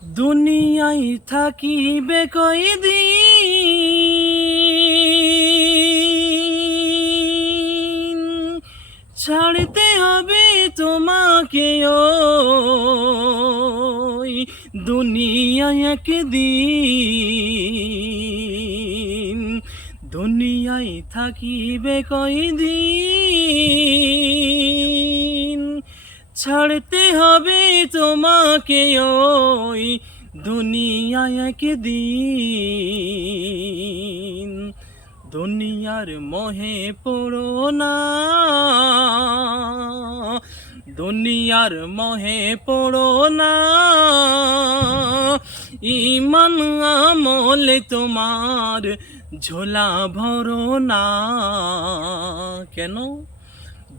দুনিয়ায় থাকিবে কয়দিন, ছাড়তে হবে তোমাকে ওই দুনিয়ায় একদিন। দুনিয়ায় থাকিবে কয়দিন, ছাড়তে হবে তোমাকে ওই দুনিয়ায় একদিন। দুনিয়ার মোহে পড়ো না, দুনিয়ার মোহে পড়ো না, ঈমান আমলে তোমার ঝোলা ভরো না। কেন?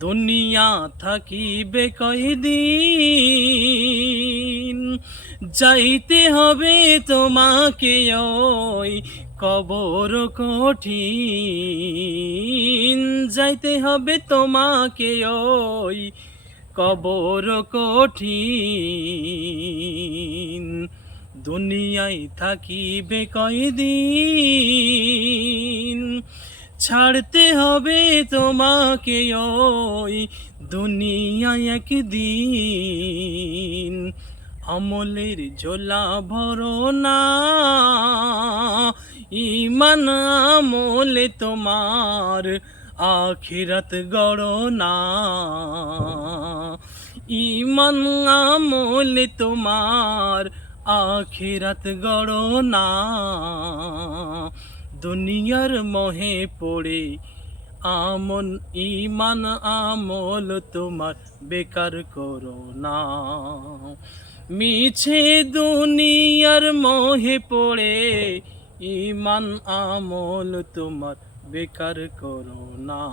দুনিয়া থাকিবে কয়দিন, যাইতে হবে তোমাকে ওই কবর কঠিন। যাইতে হবে তোমাকে ওই কবর কঠিন। দুনিয়ায় থাকিবে কয়দিন, ছাড়তে হবে তোমাকে ওই দুনিয়ায় একদিন। আমলের ঝোলা ভরো না, ঈমান আমলে তোমার আখিরাত গড়ো না। ঈমান আমলে তোমার আখিরাত গড়ো না। দুনিয়ার মোহে পড়ে আমন ঈমান আমল তোমার বেকার করো না। মিছে দুনিয়ার মোহে পড়ে ঈমান আমল তোমার বেকার করো না।